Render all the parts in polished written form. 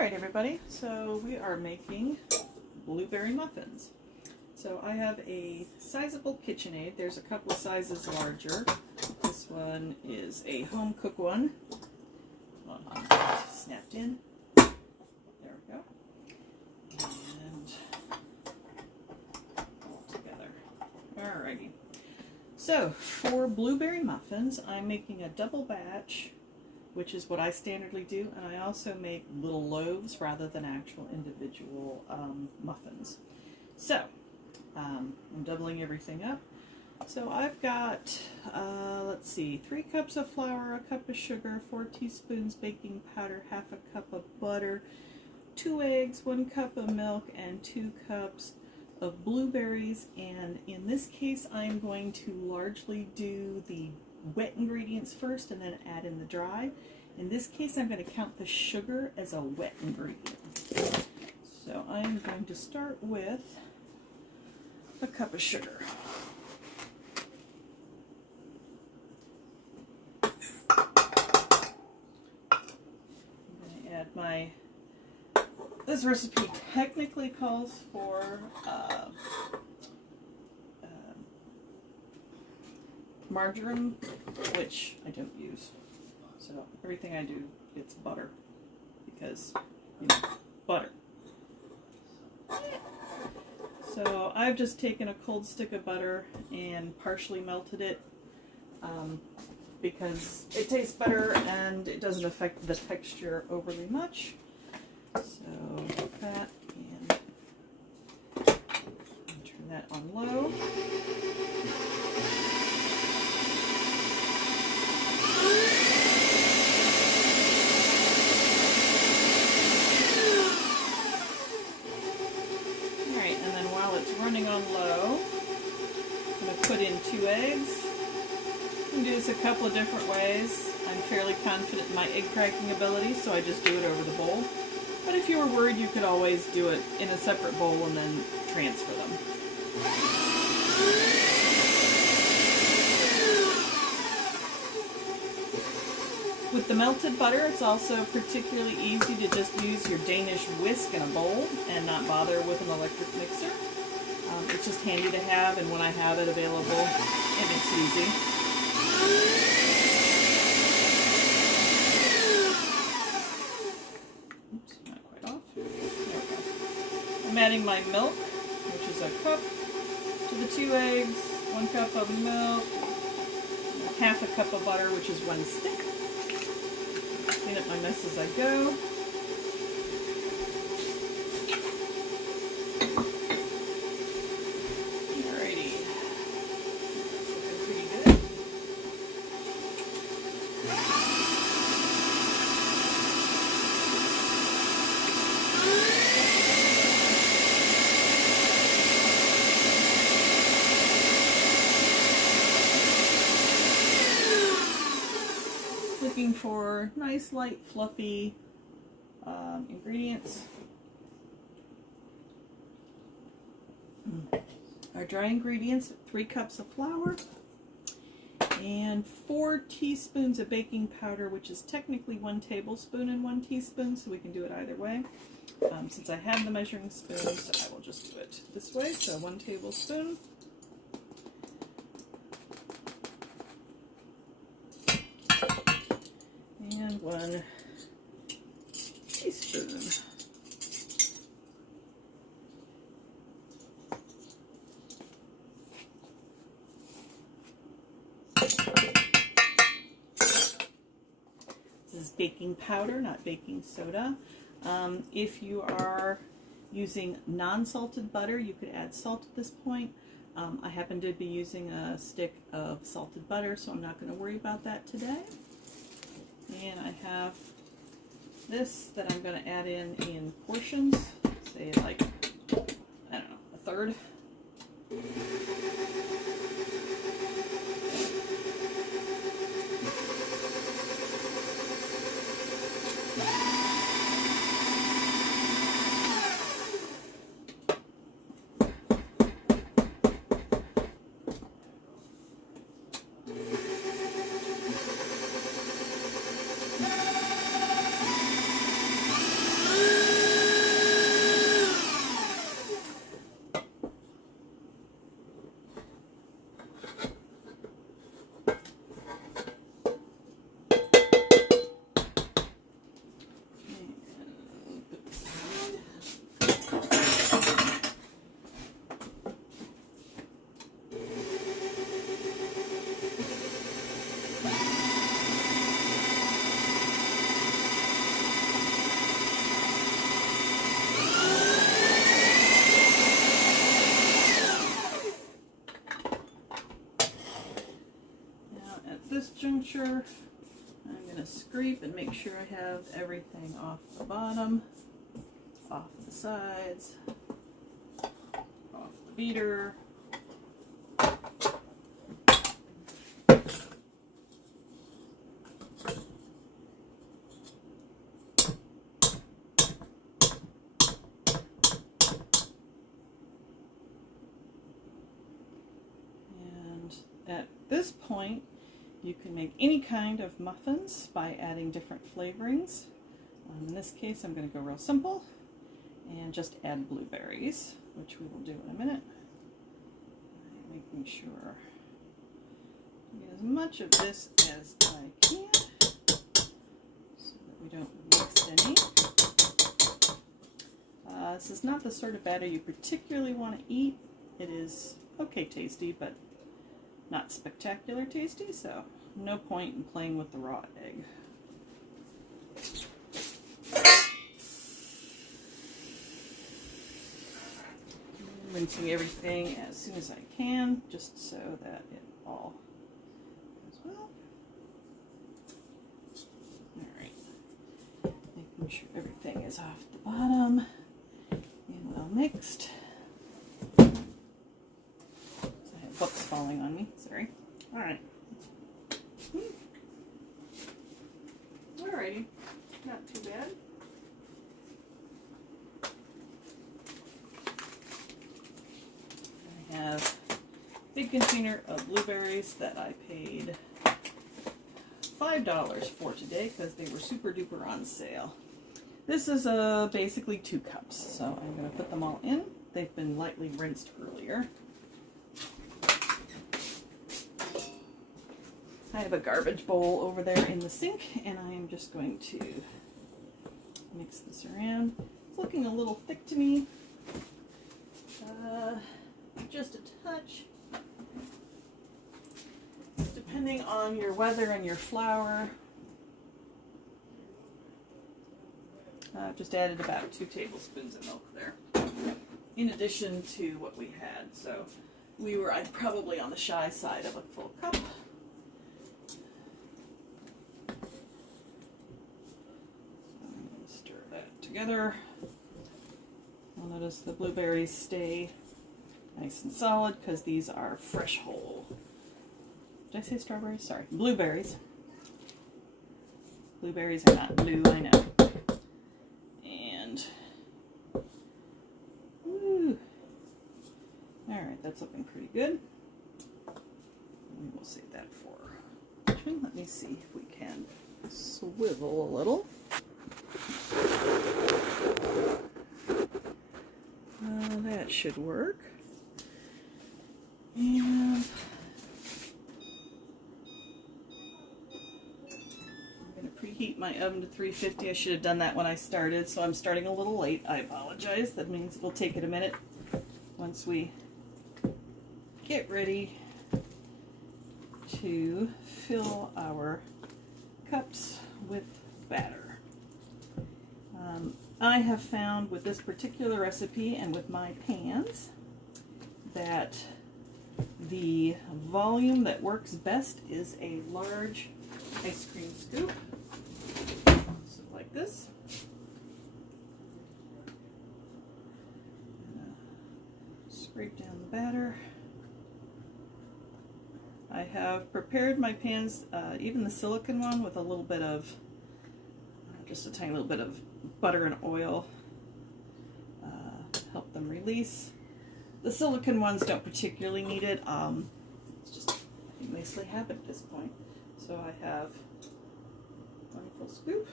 Alright everybody, so we are making blueberry muffins. So I have a sizable KitchenAid. There's a couple of sizes larger. This one is a home cook one. Snapped in. There we go. And all together. Alrighty. So for blueberry muffins, I'm making a double batch, which is what I standardly do, and I also make little loaves rather than actual individual muffins. So, I'm doubling everything up. So I've got, let's see, 3 cups of flour, a cup of sugar, 4 teaspoons baking powder, half a cup of butter, 2 eggs, 1 cup of milk, and 2 cups of blueberries. And in this case, I'm going to largely do the wet ingredients first and then add in the dry. In this case, I'm going to count the sugar as a wet ingredient. So I'm going to start with a cup of sugar. I'm going to add my, this recipe technically calls for margarine, which I don't use. So everything I do, it's butter, because, you know, butter. So I've just taken a cold stick of butter and partially melted it because it tastes better and it doesn't affect the texture overly much. So that, and turn that on low. Running on low, I'm going to put in 2 eggs. You can do this a couple of different ways. I'm fairly confident in my egg cracking ability, so I just do it over the bowl. But if you were worried, you could always do it in a separate bowl and then transfer them. With the melted butter, it's also particularly easy to just use your Danish whisk in a bowl and not bother with an electric mixer. It's just handy to have, and when I have it available, it makes it easy. Oops, not quite off. There we go. I'm adding my milk, which is a cup, to the 2 eggs, 1 cup of milk, half a cup of butter, which is 1 stick. Clean up my mess as I go. Looking for nice, light, fluffy ingredients. Our dry ingredients: 3 cups of flour and 4 teaspoons of baking powder, which is technically 1 tablespoon and 1 teaspoon, so we can do it either way. Since I have the measuring spoons, I will just do it this way. So 1 tablespoon. And 1 teaspoon. This is baking powder, not baking soda. If you are using non-salted butter, you could add salt at this point. I happen to be using a stick of salted butter, so I'm not going to worry about that today. And I have this that I'm going to add in portions, say like, I don't know, a third. temperature. I'm going to scrape and make sure I have everything off the bottom, off the sides, off the beater. And at this point, you can make any kind of muffins by adding different flavorings. In this case, I'm going to go real simple and just add blueberries, which we will do in a minute. Making sure I get as much of this as I can so that we don't waste any. This is not the sort of batter you particularly want to eat. It is okay tasty, but not spectacular tasty, so no point in playing with the raw egg. Rinsing everything as soon as I can, just so that it all goes well. Alright, making sure everything is off the bottom and well mixed. Books falling on me, sorry. Alright. Alrighty, not too bad. I have a big container of blueberries that I paid $5 for today because they were super duper on sale. This is basically 2 cups, so I'm going to put them all in. They've been lightly rinsed earlier. I have a garbage bowl over there in the sink, and I am just going to mix this around. It's looking a little thick to me. Just a touch. Depending on your weather and your flour. I've just added about 2 tablespoons of milk there, in addition to what we had. So I'm probably on the shy side of a full cup. Together. You'll notice the blueberries stay nice and solid because these are fresh whole. Did I say strawberries? Sorry, blueberries. Blueberries are not blue, I know. And woo. Alright, that's looking pretty good. And we'll save that for Richmond. Let me see if we can swivel a little. That should work. And I'm going to preheat my oven to 350. I should have done that when I started, so I'm starting a little late. I apologize. That means it'll take it a minute once we get ready to fill our cups with batter. I have found with this particular recipe and with my pans that the volume that works best is a large ice cream scoop, so like this. Scrape down the batter. I have prepared my pans, even the silicone one, with a little bit of, just a tiny little bit of butter and oil, help them release. The silicone ones don't particularly need it. It's just, I nicely have it at this point. So I have one full scoop.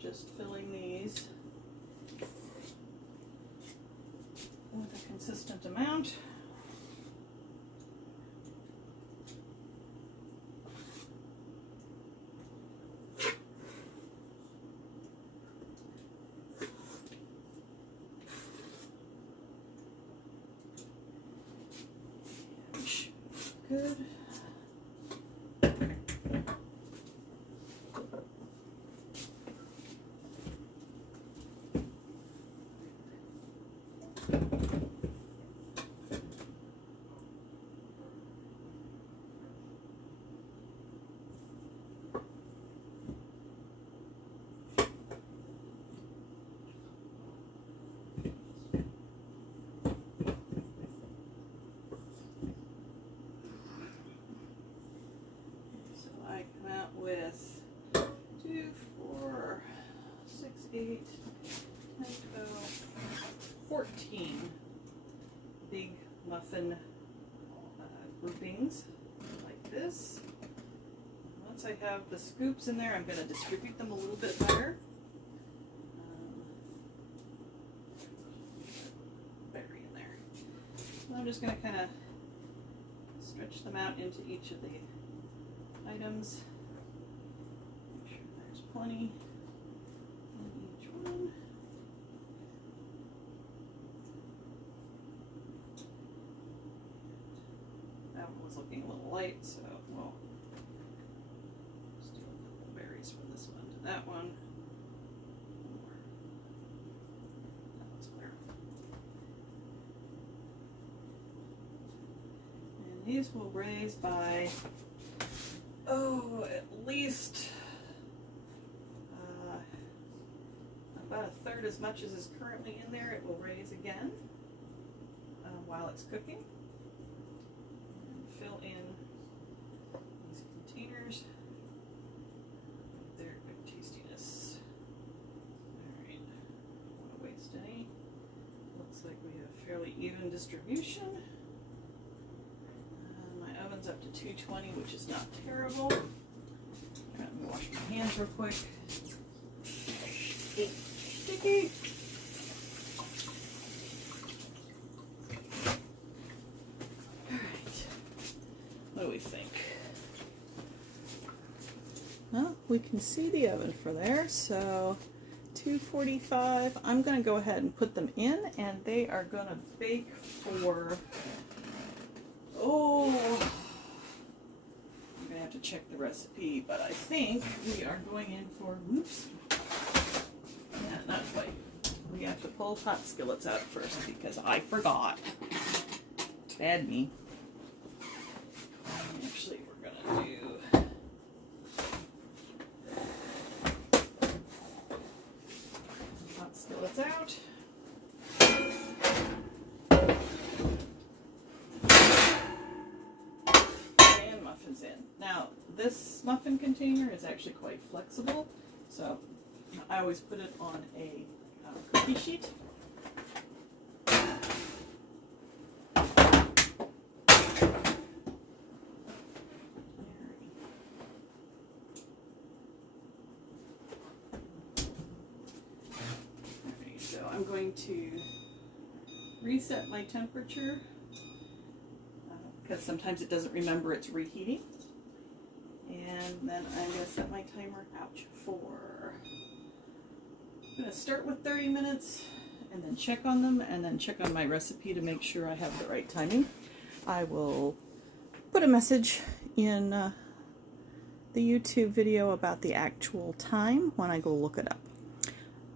Just filling these with a consistent amount. good. With 2, 4, 6, 8, 10, 12, 14 big muffin groupings like this. Once I have the scoops in there, I'm going to distribute them a little bit better. Berry in there. So I'm just going to kind of stretch them out into each of the items. Plenty in each one. That one was looking a little light, so we'll just do a couple berries from this one to that one. That was clear. And these will raise by, at least about a third as much as is currently in there. It will raise again while it's cooking. And fill in these containers with their good tastiness. Alright, don't want to waste any. Looks like we have fairly even distribution. My oven's up to 220, which is not terrible. Let me wash my hands real quick. Sticky. Alright, what do we think? Well, we can see the oven for there, so 245. I'm going to go ahead and put them in, and they are going to bake for, I'm going to have to check the recipe, but I think we are going in for, whoops. Yeah, not quite. We have to pull hot skillets out first because I forgot. Bad me. Actually, we're gonna do hot skillets out. And muffins in. Now, this muffin container is actually quite flexible, so I always put it on a cookie sheet. So I'm going to reset my temperature because sometimes it doesn't remember it's reheating. And then I'm going to set my timer out for, I'm going to start with 30 minutes and then check on them and then check on my recipe to make sure I have the right timing. I will put a message in the YouTube video about the actual time when I go look it up.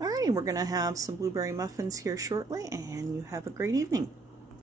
Alrighty, we're going to have some blueberry muffins here shortly, and you have a great evening.